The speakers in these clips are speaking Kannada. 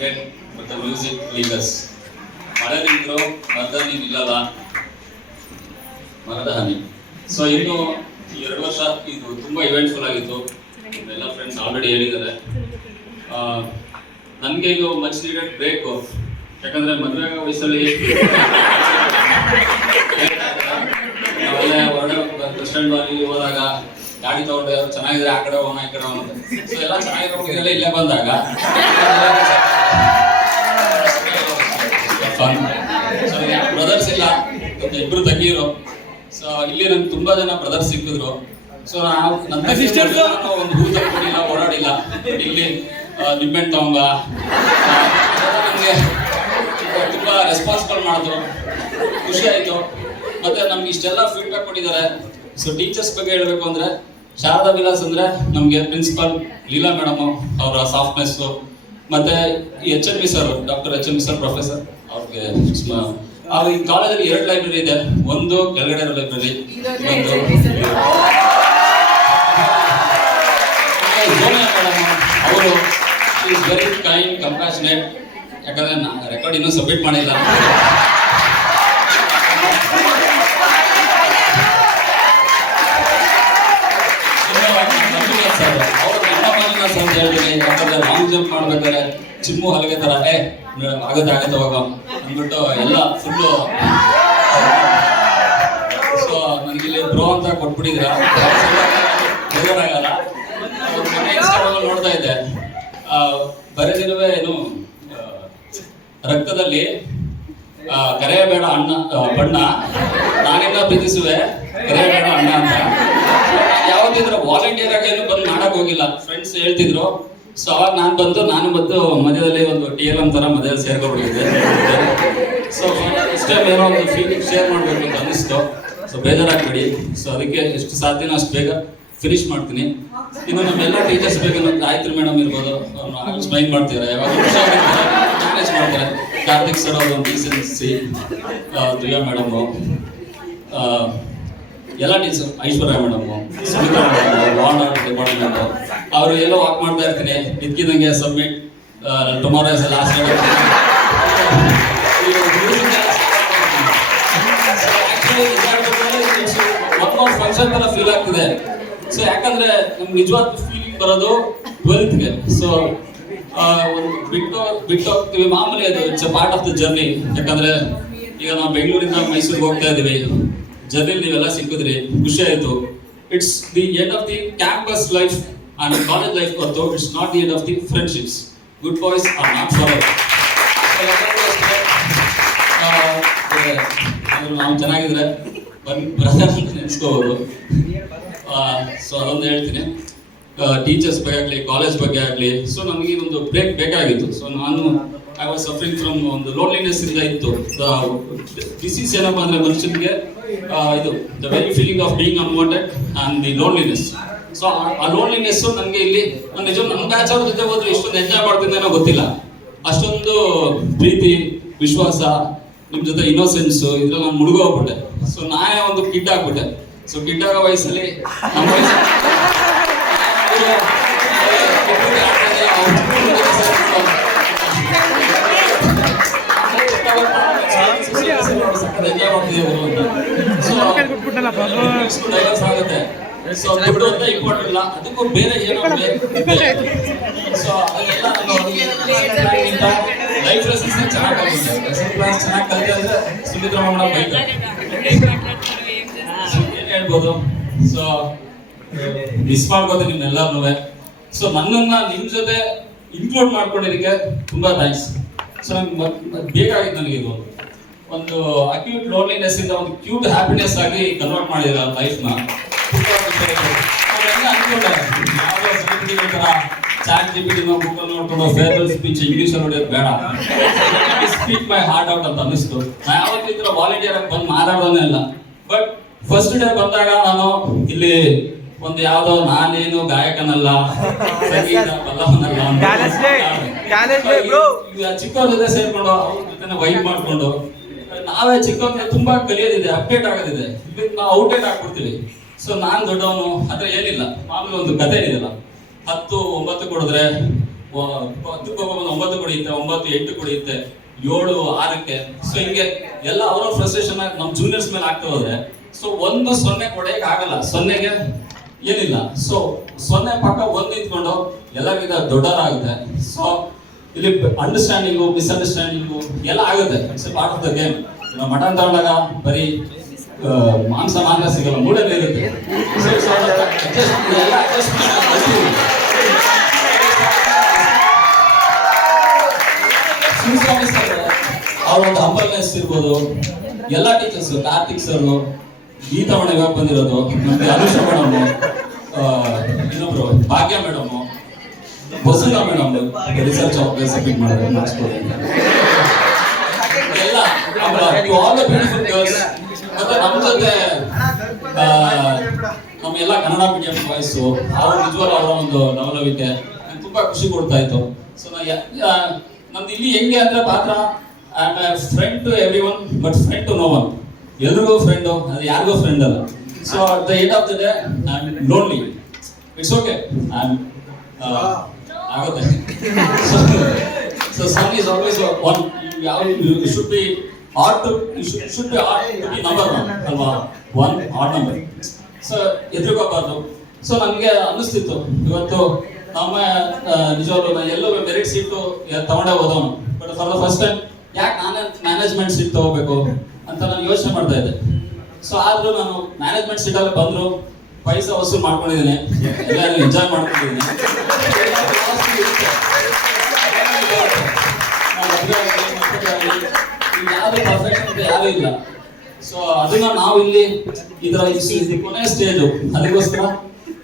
Then with the music leaders. ಮಳೆ ನಿಂತರು ಮರದ ನೀರು ಇಲ್ಲಲ್ಲ ಮರದ ಹಾನಿ. ಸೊ ಇನ್ನು 2 ವರ್ಷ ಇದು ತುಂಬಾ ಇವೆಂಟ್ಫುಲ್ ಆಗಿತ್ತು. ಎಲ್ಲ ಫ್ರೆಂಡ್ಸ್ ಆಲ್ರೆಡಿ ಹೇಳಿದ್ದಾರೆ. ನನಗೆ ಇದು ಮಚ್ ನೀಡೆಡ್ ಬ್ರೇಕ್. ಯಾಕಂದ್ರೆ ಮದುವೆ ಆಗೋ ವಯಸ್ಸಲ್ಲಿ ನಾವೆಲ್ಲ ಹೊರಗಡೆ ಬಸ್ ಸ್ಟ್ಯಾಂಡ್ ಅಲ್ಲಿ ಹೋದಾಗ ಗಾಡಿ ತಗೊಂಡು ಚೆನ್ನಾಗಿದ್ರೆ ಆ ಕಡೆ ಹೋಗೋಣ ಈ ಕಡೆ ಹೋಗೋಣ. ಸೊ ಎಲ್ಲ ಚೆನ್ನಾಗಿರೋ ಇಲ್ಲೇ ಬಂದಾಗ ಬ್ರದರ್ಸ್ ಇಲ್ಲ, ಇಬ್ರು ತಂಗಿರು. ಸೊ ಇಲ್ಲಿ ನನ್ಗೆ ತುಂಬಾ ಜನ ಬ್ರದರ್ಸ್ ಸಿಕ್ಕಿದ್ರು. ಸೊ ನಾವು ನನ್ನ ಸಿಸ್ಟರ್ಸ್ ಒಂದು ಹೂ ತಗೊಂಡಿಲ್ಲ, ಓಡಾಡಿಲ್ಲ. ಇಲ್ಲಿ ನಿಂಬೆಹಣ್ಣು ತಗೊಂಬ ನಮಗೆ ತುಂಬಾ ರೆಸ್ಪಾನ್ಸಿಬಲ್ ಮಾಡಿದ್ರು, ಖುಷಿ ಆಯ್ತು. ಮತ್ತೆ ನಮ್ಗೆ ಇಷ್ಟೆಲ್ಲ ಫೀಡ್ಬ್ಯಾಕ್ ಕೊಟ್ಟಿದ್ದಾರೆ. ಸೊ ಟೀಚರ್ಸ್ ಬಗ್ಗೆ ಹೇಳ್ಬೇಕು ಅಂದ್ರೆ ಶಾರದಾ ವಿಲಾಸ್ ಅಂದ್ರೆ ನಮ್ಗೆ ಪ್ರಿನ್ಸಿಪಲ್ ಲೀಲಾ ಮೇಡಮ್ ಅವರ ಸಾಫ್ಟ್ನೆಸ್, ಮತ್ತೆ HMV sir, doctor HMV sir professor ಅವ್ರಿಗೆ ಈ ಕಾಲೇಜಲ್ಲಿ 2 ಲೈಬ್ರರಿ ಇದೆ. ಒಂದು ಕೆಳಗಡೆ ಇರೋ ಲೈಬ್ರರಿ, ಅವರು ಈಸ್ ವೆರಿ ಕೈಂಡ್, ಕಂಪ್ಯಾಷನೇಟ್. ಯಾಕಂದ್ರೆ ರೆಕಾರ್ಡ್ ಇನ್ನೂ ಸಬ್ಮಿಟ್ ಮಾಡಿಲ್ಲ. ಅಂತ ಹೇಳ್ತೀನಿ. ಯಾಕಂದ್ರೆ ಲಾಂಗ್ ಜಂಪ್ ಮಾಡ್ಬೇಕಾದ್ರೆ ಚಿಮ್ಮು ಹಲಗೆ ತರ ಆಗತ್ತೆ ಹೋಗ ಅಂದ್ಬಿಟ್ಟು ಎಲ್ಲ ಫುಲ್ಲು. ಸೊ ನನಗಿಲ್ಲಿ ಬ್ರೋ ಅಂತ ಕೊಟ್ಬಿಟ್ಟಿದ್ರ ಆಗಲ್ಲ. ಇನ್ಸ್ಟಾಗ್ರಾಮ್ ನೋಡ್ತಾ ಇದ್ದೆ, ಬರೆದಿರುವೆ ಏನು ರಕ್ತದಲ್ಲಿ ಕರೆಯಬೇಡ ಅಣ್ಣ ಬಣ್ಣ, ನಾನೆಲ್ಲ ಪ್ರೀತಿಸುವೆ ಕರೆಯಬೇಡ ಅಣ್ಣ ಅಂತ. ಯಾವತ್ತಿದ್ರು ವಾಲಂಟಿಯರ್ ಆಗಿ ಏನು ಬಂದು ಮಾಡಕ್ ಹೋಗಿಲ್ಲ, ಫ್ರೆಂಡ್ಸ್ ಹೇಳ್ತಿದ್ರು. ಸೊ ಅವಾಗ ನಾನು ಬಂದು ಮಧ್ಯದಲ್ಲಿ ಒಂದು TLM ತರ ಮಧ್ಯದಲ್ಲಿ ಸೇರ್ಕೊಂಡ್ಬಿಟ್ಟಿದ್ದೆ. ಸೊ ಇಷ್ಟ ಏನೋ ಒಂದು ಫೀಲಿಂಗ್ ಶೇರ್ ಮಾಡ್ಬೇಕು ಅಂತ ಅನಿಸ್ತು. ಸೊ ಬೇಜಾರಾಗ್ಬೇಡಿ. ಸೊ ಅದಕ್ಕೆ ಎಷ್ಟು ಸಾಧ್ಯನೋ ಅಷ್ಟು ಬೇಗ ಫಿನಿಶ್ ಮಾಡ್ತೀನಿ. ಇನ್ನು ನಮ್ಮೆಲ್ಲ ಟೀಚರ್ಸ್ ಬೇಗ ಗಾಯತ್ರಿ ಮೇಡಮ್ ಇರ್ಬೋದು, ಅವ್ರು ಸ್ಮೈಲ್ ಮಾಡ್ತಾರೆ, ಯಾವಾಗ ಮ್ಯಾನೇಜ್ ಮಾಡ್ತಾರೆ. ಕಾರ್ತಿಕ್ ಸರ್ ಅವರು ಡಿಸೆನ್ಸಿ, ಪ್ರಿಯಾ ಮೇಡಮು, ಎಲ್ಲ teacher, Aishwarya madam, Sumitra madam, ward department ಅವರು ಎಲ್ಲೋ ವಾಕ್ ಮಾಡ್ತಾ ಇರ್ತೀನಿ. ಇದ್ಕಿದಂಗೆ submit tomorrow is last day. ಮತ್ತೊಂದು ಫಂಕ್ಷನ್ ತರ ಫೀಲ್ ಆಗ್ತಿದೆ. ಸೊ ಯಾಕಂದ್ರೆ ನಮ್ಗೆ ನಿಜವಾದ ಫೀಲಿಂಗ್ ಬರೋದು 12th. ಸೊ ಬಿಟ್ಟು ಹೋಗ್ತೀವಿ ಮಾಮೂಲಿ, ಅದು it's a part of the journey. ಯಾಕಂದ್ರೆ ಈಗ ನಾವು ಬೆಂಗಳೂರಿಂದ ಮೈಸೂರಿಗೆ ಹೋಗ್ತಾ ಇದೀವಿ. ಜರ್ನಿಲಿ ನೀವೆಲ್ಲ ಸಿಕ್ಕಿದ್ರಿ, ಖುಷಿ ಆಯ್ತು. It's the end of the campus life and college life ಹೊತ್ತು. It's not the end of the friendships. Good boys are not for ನಾವು ಚೆನ್ನಾಗಿದ್ರೆ ಬ್ರದರ್ ಅಂತ ನೆನೆಸ್ಕೋಬಹುದು. ಸೊ ಅದೊಂದು ಹೇಳ್ತೀನಿ. ಟೀಚರ್ಸ್ ಬಗ್ಗೆ ಆಗಲಿ, ಕಾಲೇಜ್ ಬಗ್ಗೆ ಆಗಲಿ. ಸೊ ನಮಗೆ ಒಂದು ಬ್ರೇಕ್ ಬೇಕಾಗಿತ್ತು. ಸೊ ನಾನು ಐ ವಾಸ್ ಸಫರಿಂಗ್ ಫ್ರಮ್ ಒಂದು ಲೋನ್ಲಿನೆಸ್ ಇಂದ ಇತ್ತು. ಡಿಸೀಸ್ ಏನಪ್ಪ ಅಂದ್ರೆ ಮನುಷ್ಯನಿಗೆ ಇದು the very feeling of being unwanted and the loneliness. So ಆ ಲೋನ್ಲಿನೆಸ್ ನನಗೆ ಇಲ್ಲಿ ನಿಜ ನಮ್ಮ ಬ್ಯಾಚ್ ಅವ್ರ ಜೊತೆ ಹೋದ್ರೆ ಇಷ್ಟೊಂದು ಎಂಜಾಯ್ ಮಾಡ್ತಿದ್ದೇನೋ ಗೊತ್ತಿಲ್ಲ. ಅಷ್ಟೊಂದು ಪ್ರೀತಿ, ವಿಶ್ವಾಸ, ನಿಮ್ ಜೊತೆ ಇನ್ನೋಸೆನ್ಸ್ ಇದ್ರಲ್ಲಿ ನಾನು ಮುಳುಗೋಗ್ಬಿಟ್ಟೆ. ಸೊ ನಾನೇ ಒಂದು ಕಿಡ್ ಆಗ್ಬಿಟ್ಟೆ. ಸೊ ಕಿಡ್ ಆಗೋ ವಯಸ್ಸಲ್ಲಿ ನಮ್ಮ ಆಗುತ್ತೆ. ಸೊ ದುಡ್ಡು ಅಂತ ಇಂಪಾರ್ಟೆಂಟ್ ಇಲ್ಲ, ಅದಕ್ಕೂ ಬೇರೆ ಏನೋ ಸೊ ಅದೆಲ್ಲ ಲೈಫ್ ಲೆಸನ್ಸ್ ಚೆನ್ನಾಗಿ ಕಲಿತೆ ಅಂದ್ರೆ ಸುಮಿತ್ರಾ ಮೇಡಮ್ ಬೈತಾರೆ, ಏನ್ ಹೇಳ್ಬೋದು. ಸೊ ಮಿಸ್ ಮಾಡ್ಕೋತೀನಿ ನಿಮ್ನೆಲ್ಲರೂ. ಸೊ ನನ್ನನ್ನ ನಿಮ್ ಜೊತೆ ಇನ್ಕ್ಲೂಡ್ ಮಾಡ್ಕೊಂಡಿದ್ದಕ್ಕೆ ತುಂಬಾ ಥ್ಯಾಂಕ್ಸ್. ಸೊ ಬೇಕಾಗಿತ್ತು ನನಗೆ ಇದು ಒಂದು ಅಕ್ಯೂಟ್ ಲೋನ್ಲಿನೆಸ್ ಇಂದ ಒಂದು ಕ್ಯೂಟ್ ಹ್ಯಾಪಿನೆಸ್ ಆಗಿ ಕನ್ವರ್ಟ್ ಮಾಡಿದ್ರೆ ಲೈಫ್ ನ. ಚಾಟ್ GPT ಬುಕ್ ನೋಡ್ಕೊಂಡು ಫೇರ್ವೆಲ್ ಸ್ಪೀಚ್ ಇಂಗ್ಲಿಷ್ ನೋಡೋದು ಬೇಡ, ಸ್ಪೀಕ್ ಮೈ ಹಾರ್ಟ್ ಔಟ್ ಅಂತ ಅನ್ನಿಸ್ತು. ನಾ ಯಾವತ್ತಿದ್ರು ವಾಲಂಟಿಯರ್ ಆಗಿ ಬಂದು ಮಾತಾಡೋದೇ ಇಲ್ಲ. ಬಟ್ ಫಸ್ಟ್ ಡೇ ಬಂದಾಗ ನಾನು ಇಲ್ಲಿ ಒಂದು ಯಾವ್ದೋ ನಾನೇನು ಗಾಯಕನಲ್ಲ, ಸಂಗೀತ ಬಲ್ಲವನಲ್ಲ, ಚಿಕ್ಕವ್ರ ಜೊತೆ ಸೇರ್ಕೊಂಡು ಅವ್ರ ಜೊತೆ ವೈಬ್ ಮಾಡ್ಕೊಂಡು ನಾವೇ ಚಿಕ್ಕವ್ರಿಗೆ ತುಂಬಾ ಕಲಿಯೋದಿದೆ, ಅಪ್ಡೇಟ್ ಆಗೋದಿದೆ. ನಾವು ಔಟ್ಡೇಟ್ ಆಗ್ಬಿಡ್ತೀವಿ. ಸೊ ನಾನ್ ದೊಡ್ಡವನು ಅಂದ್ರೆ ಏನಿಲ್ಲ, ಮಾಮೂಲಿ ಒಂದು ಕತೆ ಇದೆಯಲ್ಲ, 10, 9 ಕೊಡಿದ್ರೆ ಒಂದು 9 ಕುಡಿಯುತ್ತೆ, 9 8 ಕುಡಿಯುತ್ತೆ, 7 6ಕ್ಕೆ. ಸೊ ಹಿಂಗೆ ಎಲ್ಲ ಅವರ ಫ್ರಸ್ಟ್ರೇಷನ್ ನಮ್ಮ ಜೂನಿಯರ್ಸ್ ಮೇಲೆ ಆಗ್ತಾ ಹೋದ್ರೆ ಸೊ 1-0 ಕೊಡಕ್ಕೆ ಆಗಲ್ಲ. 0ಗೆ ಏನಿಲ್ಲ. ಸೊ 0 ಪಕ್ಕ 1 ನಿಂತ್ಕೊಂಡು ಎಲ್ಲರಿಗಿಂತ ದೊಡ್ಡವರಾಗುತ್ತೆ. ಸೊ ಇಲ್ಲಿ ಅಂಡರ್ಸ್ಟ್ಯಾಂಡಿಂಗು ಮಿಸ್ಅಂಡರ್ಸ್ಟ್ಯಾಂಡಿಂಗು ಎಲ್ಲ ಆಗುತ್ತೆ. It's part of the game. Mutton ತಗೊಂಡಾಗ ಬರೀ ಮಾಂಸ ಮಾತ್ರ ಸಿಗಲ್ಲ, ಮೂಳೆನೇ ಇರುತ್ತೆ. ಎಲ್ಲ ಅವ್ರ ಒಂದು ಹಂಬಲ್ನೆಸ್ ಇರ್ಬೋದು. ಎಲ್ಲ teachers, Karthik sir, Geetha madam ಇವಾಗ ಬಂದಿರೋದು, ನಮಗೆ ಅನುಷಾ ಮೇಡಮ್, ಇನ್ನೊಬ್ರು Bhagya madam, Vasundhara madam research submit ಮಾಡಿದ್ರೆ ಮಾಡಿಸ್ಬೋದು ಎಲ್ಲ. All the beautiful girls. ಮತ್ತೆ ನಮ್ಮ ಜೊತೆ ನಮ್ಮೆಲ್ಲ ಕನ್ನಡ ಮೀಡಿಯಂ ವಾಯ್ಸು, ಅವ್ರು ನಿಜವಾಗ್ಲೂ ಅವರ ಒಂದು ಲವಲವಿಕೆ ನಂಗೆ ತುಂಬಾ ಖುಷಿ ಕೊಡ್ತಾ ಇತ್ತು. ಸೊ ನಮ್ದು ಇಲ್ಲಿ ಹೆಂಗೆ ಅಂದ್ರೆ ಪಾತ್ರ, I am a friend to everyone but friend to no one. ಎಲ್ರಿಗೂ ಫ್ರೆಂಡು, ಅದು ಯಾರಿಗೂ ಫ್ರೆಂಡ್ ಅಲ್ಲ. So at the end of the day I am lonely. It's okay, I am ಆಗುತ್ತೆ. So sun is always one. You should be odd to be number 1 ಅಲ್ವಾ? 1 ಆಡ್ ನಂಬರ್. ಸೊ ಎದುರುಗೋಬಾರ್ದು. ಸೊ ನನಗೆ ಅನ್ನಿಸ್ತಿತ್ತು ಇವತ್ತು ನಮ್ಮ ನಿಜವಾಗ್ಲೂ ನಾನು ಎಲ್ಲೋ ಮೆರಿಟ್ ಸೀಟು ತಗೊಂಡೇ ಹೋದವನು, but for the first time ಯಾಕೆ ನಾನೇ ಮ್ಯಾನೇಜ್ಮೆಂಟ್ ಸೀಟ್ ತಗೋಬೇಕು ಅಂತ ನಾನು ಯೋಚನೆ ಮಾಡ್ತಾ ಇದ್ದೆ. ಸೊ ಆದ್ರೂ ನಾನು ಮ್ಯಾನೇಜ್ಮೆಂಟ್ ಸೀಟಲ್ಲಿ ಬಂದ್ರು, ಪೈಸಾ ವಸೂಲು ಮಾಡ್ಕೊಂಡಿದ್ದೀನಿ, ಎಲ್ಲ ಎಂಜಾಯ್ ಮಾಡ್ಕೊಂಡಿದ್ದೀನಿ. ಯಾರು ಪರ್ಫೆಕ್ಷನ್ ಅಂತ ಯಾರು ಇಲ್ಲ. ಸೊ ಅದನ್ನ ನಾವು ಇಲ್ಲಿ ಇದರ ಕೊನೆಯ ಸ್ಟೇಜು, ಅದಕ್ಕೋಸ್ಕರ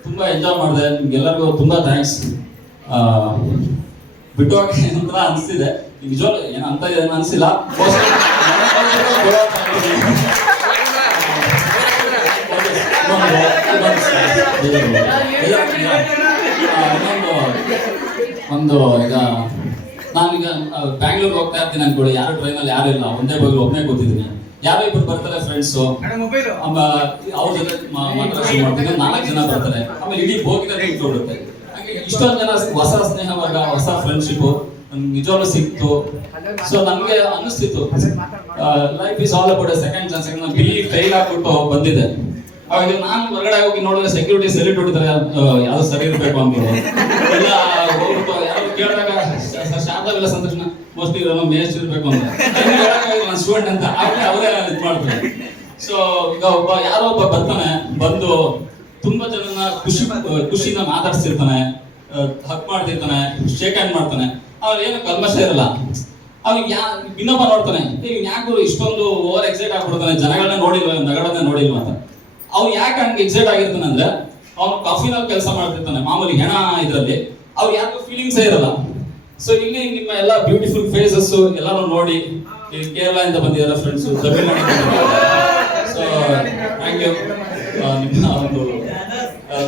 ತುಂಬಾ ಎಂಜಾಯ್ ಮಾಡಿದೆ. ನಿಮ್ಗೆಲ್ಲರಿಗೂ ತುಂಬಾ ಥ್ಯಾಂಕ್ಸ್. ಬಿಟ್ಟು ಹೋಗಿ ಅಂತ ಅನಿಸ್ತಿದೆ. ನಿಜವಾಗ್ಲೂ ಏನಂತ ಏನು ಅನಿಸಿಲ್ಲ. ಒಂದು ಈಗ ನಾನೀಗ ಬ್ಯಾಂಗ್ಳೂರ್ಗೆ ಹೋಗ್ತಾ ಇರ್ತೀನಿ ಅನ್ಕೊಳ್ಳಿ, ಯಾರು ಟ್ರೈನಲ್ಲಿ ಯಾರು ಇಲ್ಲ, ಒಂದೇ ಬಗ್ಗೆ ಒಬ್ಬನೇ ಕೂತಿದ್ದೀನಿ. ಯಾರೋ ಇಬ್ರು ಬರ್ತಾರೆ ಫ್ರೆಂಡ್ಸು, ಅವ್ರ ಜೊತೆ ಮಾತಾಡೋದು ಮಾಡ್ತೀನಿ. 4 ಜನ ಬರ್ತಾರೆ, ಆಮೇಲೆ ಇಡೀ ಬೋಗಿನಲ್ಲಿ ಇಟ್ಕೊಡುತ್ತೆ. ಹಾಗೆ ಇಷ್ಟೊಂದು ಜನ ಹೊಸ ಸ್ನೇಹ ವರ್ಗ, ಹೊಸ ಫ್ರೆಂಡ್ಶಿಪ್ ನನ್ಗೆ ನಿಜವಾಗ್ಲೂ ಸಿಕ್ತು. ಸೊ ನನ್ಗೆ ಅನ್ನಿಸ್ತಿತ್ತು life is all about second chance. ನಾನು BE ಫೇಲ್ ಆಗ್ಬಿಟ್ಟು ಬಂದಿದ್ದೆ. ಅವಾಗ ನಾನು ಹೊರಗಡೆ ಹೋಗಿ ನೋಡಿದ್ರೆ ಸೆಕ್ಯೂರಿಟಿ ಸೆಲ್ಯೂಟ್ ಹೊಡಿತಾರೆ, ಯಾವ್ದು ಸರಿ ಇರಬೇಕು ಅಂದ್ಬಿಟ್ಟು. ಎಲ್ಲ ಹೋಗ್ಬಿಟ್ಟು ಯಾರು ಕೇಳಿದಾಗ ಶಾರದಾ ವಿಲಾಸ್ ಅಂದ ತಕ್ಷಣ ಮೋಸ್ಟ್ಲಿ ಇರೋನು ಮೇಸ್ಟ್ ಇರಬೇಕು ಅಂತ ನಾನು ಸ್ಟೂಡೆಂಟ್ ಅಂತ ಆಗಲೇ ಅವರೇ ಇದು ಮಾಡ್ತಾರೆ. ಸೊ ಈಗ ಯಾರೋ ಒಬ್ಬ ಬರ್ತಾನೆ, ಬಂದು ತುಂಬಾ ಜನನ ಖುಷಿನ ಮಾತಾಡ್ಸಿರ್ತಾನೆ, ಹಕ್ ಮಾಡ್ತಿರ್ತಾನೆ, ಶೇಕ್ ಹ್ಯಾಂಡ್ ಮಾಡ್ತಾನೆ. ಅವ್ರು ಏನು ಕಲ್ಮಶ ಇರಲ್ಲ. ಅವ್ನಿಗೆ ಇನ್ನೊಬ್ಬ ನೋಡ್ತಾನೆ, ಯಾಕೋ ಇಷ್ಟೊಂದು ಓವರ್ ಎಕ್ಸೈಟ್ ಆಗ್ಬಿಡ್ತಾನೆ, ಜನಗಳನ್ನ ನೋಡಿಲ್ವ, ನಗಡನ್ನೇ ನೋಡಿಲ್ವ ಅಂತ. ಅವ್ನು ಯಾಕೆ ಹಂಗೆ ಎಕ್ಸೈಟ್ ಆಗಿರ್ತಾನೆ ಅಂದ್ರೆ, ಅವ್ನು ಕಾಫಿನಲ್ಲಿ ಕೆಲಸ ಮಾಡ್ತಿರ್ತಾನೆ ಮಾಮೂಲಿ ಹೆಣ ಇದರಲ್ಲಿ, ಅವ್ರು ಯಾಕೋ ಫೀಲಿಂಗ್ಸೇ ಇರಲ್ಲ. ಸೊ ಇಲ್ಲಿ ನಿಮ್ಮ ಎಲ್ಲ ಬ್ಯೂಟಿಫುಲ್ ಫೇಸಸ್ ಎಲ್ಲಾನು ನೋಡಿ, ಕೇರಳ ಇಂದ ಬಂದಿದ್ದಾರೆ ಫ್ರೆಂಡ್ಸು, ತಮಿಳ್ನಾಡಿಂದ. So thank you. ನಿಮ್ಮ ಒಂದು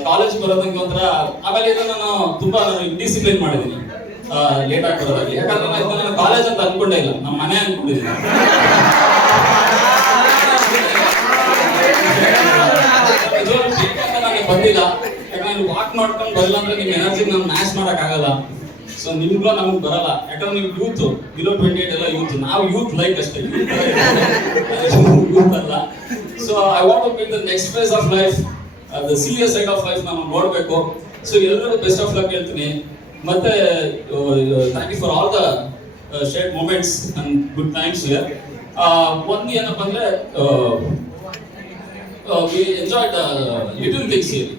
ಕಾಲೇಜ್ ಬರೋದಂಗೆ ಒಂಥರ. ಆಮೇಲೆ ಇದನ್ನ ನಾನು ತುಂಬಾ ಡಿಸಿಪ್ಲಿನ್ ಮಾಡಿದ್ದೀನಿ ಲೇಟ್ ಆಗಿ ಬರೋದಾಗಿ. ಯಾಕಂದ್ರೆ ನಾನು ಕಾಲೇಜ್ ಅಂತ ಅನ್ಕೊಂಡೇ ಇಲ್ಲ, ನಮ್ಮ ಮನೆ ಅನ್ಕೊಂಡಿದ್ದೀನಿ. ನನಗೆ ಬಂದಿಲ್ಲ, ಯಾಕಂದ್ರೆ ವಾಕ್ ಮಾಡ್ಕೊಂಡು ಬರಲ್ಲ ಅಂದ್ರೆ ನಿಮ್ಮ ಎನರ್ಜಿ ನಾನು ಮ್ಯಾಚ್ ಮಾಡಕ್ ಆಗಲ್ಲ. ಸೊ ನಿಮ್ಗೂ ನಮ್ಗೆ ಬರಲ್ಲ, ಯಾಕಂದ್ರೆ ನೀವು ಯೂತ್, ಬಿಲೋ 28 ಎಲ್ಲ ಯೂತ್. ನಾವು ಯೂತ್ ಲೈಕ್ ಅಷ್ಟೇ, ಯೂತ್ ಅಲ್ಲ. So I want to be the next phase of life, the serious side of life ನಾನು ನೋಡ್ಬೇಕು. ಸೊ ಎಲ್ಲರಿಗೂ ಬೆಸ್ಟ್ ಆಫ್ ಲಕ್ ಹೇಳ್ತೀನಿ. ಮತ್ತೆ thank you for all the shared moments and good times here. ಒಂದು ಏನಪ್ಪ ಅಂದ್ರೆ we enjoyed little things here.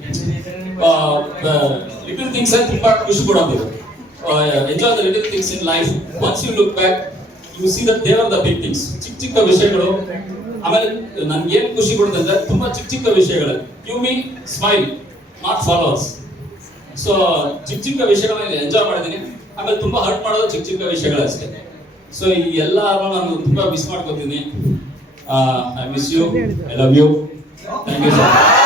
Little things are ತುಂಬಾ ಖುಷಿ ಕೊಡೋದು. Enjoy the little things in life. Once you look back, you see that there are the big things. ಚಿಕ್ಕ ಚಿಕ್ಕ ವಿಷಯಗಳು. ಆಮೇಲೆ ನನ್ಗೆ ಏನು ಖುಷಿ ಕೊಡುತ್ತೆ ಅಂದ್ರೆ ತುಂಬಾ ಚಿಕ್ಕ ಚಿಕ್ಕ ವಿಷಯಗಳು. You mean smile, not followers. So ಚಿಕ್ಕ ಚಿಕ್ಕ ವಿಷಯಗಳನ್ನ ಎಂಜಾಯ್ ಮಾಡಿದ್ದೀನಿ. ಆಮೇಲೆ ತುಂಬಾ ಹರ್ಟ್ ಮಾಡೋದು ಚಿಕ್ಕ ಚಿಕ್ಕ ವಿಷಯಗಳು ಅಷ್ಟೇ. ಸೊ ಈ ಎಲ್ಲರೂ ನಾನು ತುಂಬಾ ಮಿಸ್ ಮಾಡ್ಕೊತೀನಿ. I miss you. I love you. Thank you, sir.